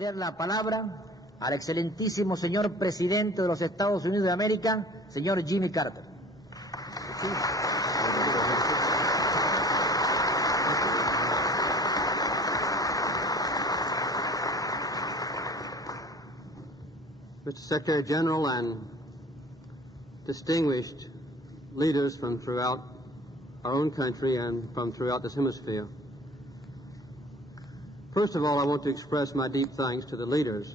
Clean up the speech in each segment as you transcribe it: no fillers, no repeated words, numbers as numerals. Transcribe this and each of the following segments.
ceder la palabra al excelentísimo señor presidente de los Estados Unidos de América, señor Jimmy Carter. Mr. Secretary General and distinguished leaders from throughout our own country and from throughout this hemisphere. First of all, I want to express my deep thanks to the leaders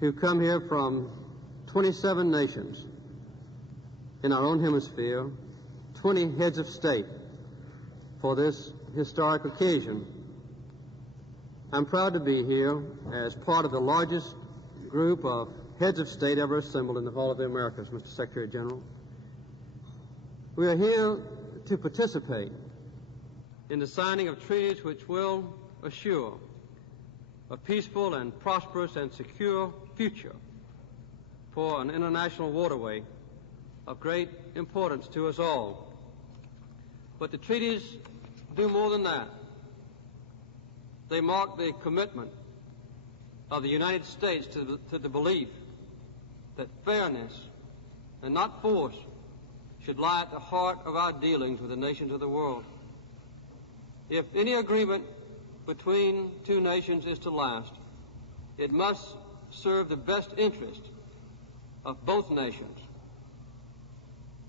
who come here from 27 nations in our own hemisphere, 20 heads of state for this historic occasion. I'm proud to be here as part of the largest group of heads of state ever assembled in the Hall of the Americas, Mr. Secretary General. We are here to participate in the signing of treaties which will assure a peaceful and prosperous and secure future for an international waterway of great importance to us all. But the treaties do more than that. They mark the commitment of the United States to the belief that fairness and not force should lie at the heart of our dealings with the nations of the world. If any agreement between two nations is to last, it must serve the best interest of both nations.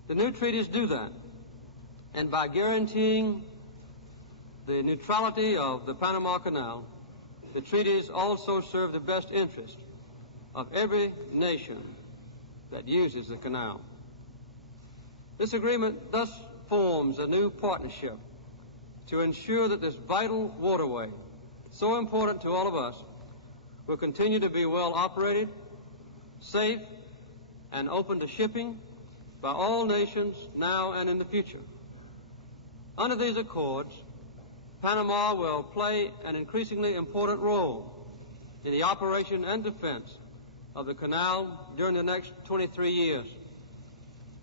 The new treaties do that, and by guaranteeing the neutrality of the Panama Canal, the treaties also serve the best interest of every nation that uses the canal. This agreement thus forms a new partnership to ensure that this vital waterway, so important to all of us, will continue to be well operated, safe, and open to shipping by all nations now and in the future. Under these accords, Panama will play an increasingly important role in the operation and defense of the canal during the next 23 years.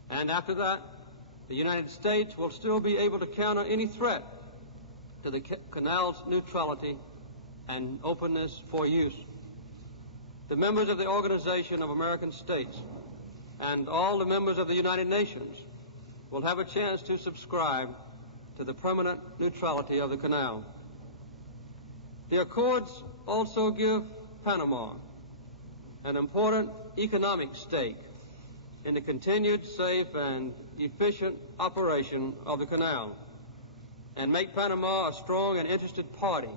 And after that, the United States will still be able to counter any threat to the canal's neutrality and openness for use. The members of the Organization of American States and all the members of the United Nations will have a chance to subscribe to the permanent neutrality of the canal. The accords also give Panama an important economic stake in the continued safe and efficient operation of the canal, and make Panama a strong and interested party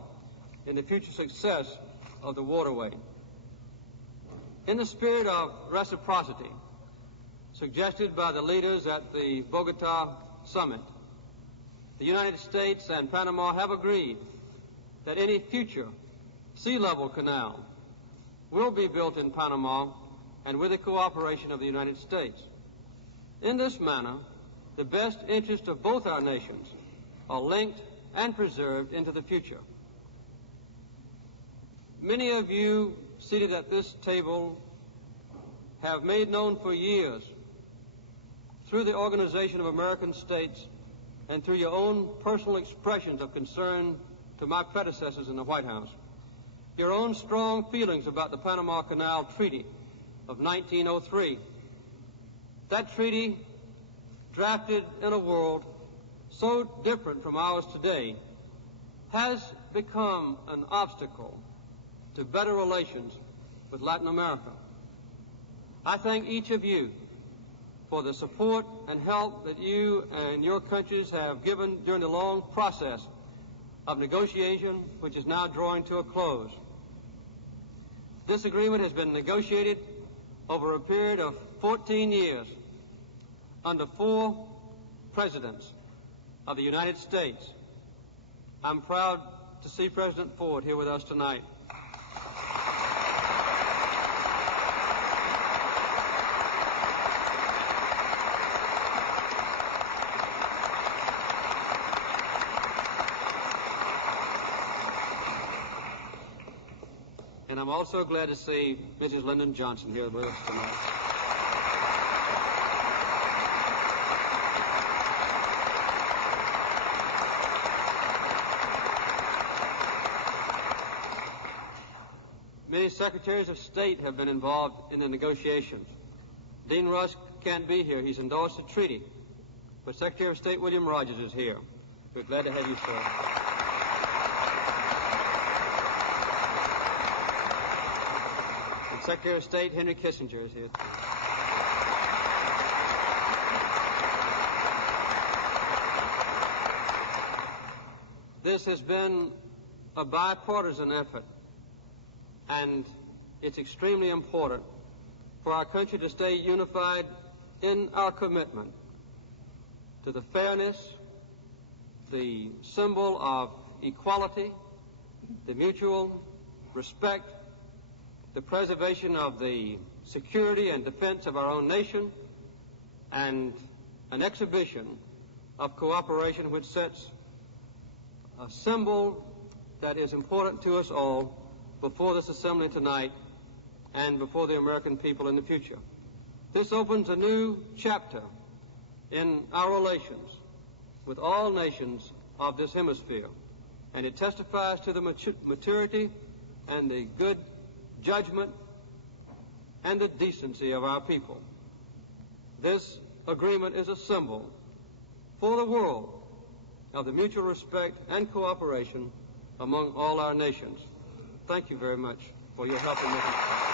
in the future success of the waterway. In the spirit of reciprocity suggested by the leaders at the Bogota summit, the United States and Panama have agreed that any future sea-level canal will be built in Panama and with the cooperation of the United States. In this manner, the best interests of both our nations are linked and preserved into the future. Many of you seated at this table have made known for years, through the Organization of American States and through your own personal expressions of concern to my predecessors in the White House, your own strong feelings about the Panama Canal Treaty of 1903. That treaty, drafted in a world so different from ours today, has become an obstacle to better relations with Latin America. I thank each of you for the support and help that you and your countries have given during the long process of negotiation, which is now drawing to a close. This agreement has been negotiated over a period of 14 years under 4 presidents of the United States. I'm proud to see President Ford here with us tonight. And I'm also glad to see Mrs. Lyndon Johnson here with us tonight. Many secretaries of state have been involved in the negotiations. Dean Rusk can't be here. He's endorsed the treaty. But Secretary of State William Rogers is here. We're glad to have you, sir. And Secretary of State Henry Kissinger is here. This has been a bipartisan effort, and it's extremely important for our country to stay unified in our commitment to the fairness, the symbol of equality, the mutual respect, the preservation of the security and defense of our own nation, and an exhibition of cooperation which sets a symbol that is important to us all before this assembly tonight and before the American people in the future. This opens a new chapter in our relations with all nations of this hemisphere, and it testifies to the maturity and the good judgment and the decency of our people. This agreement is a symbol for the world of the mutual respect and cooperation among all our nations. Thank you very much for your help in making it.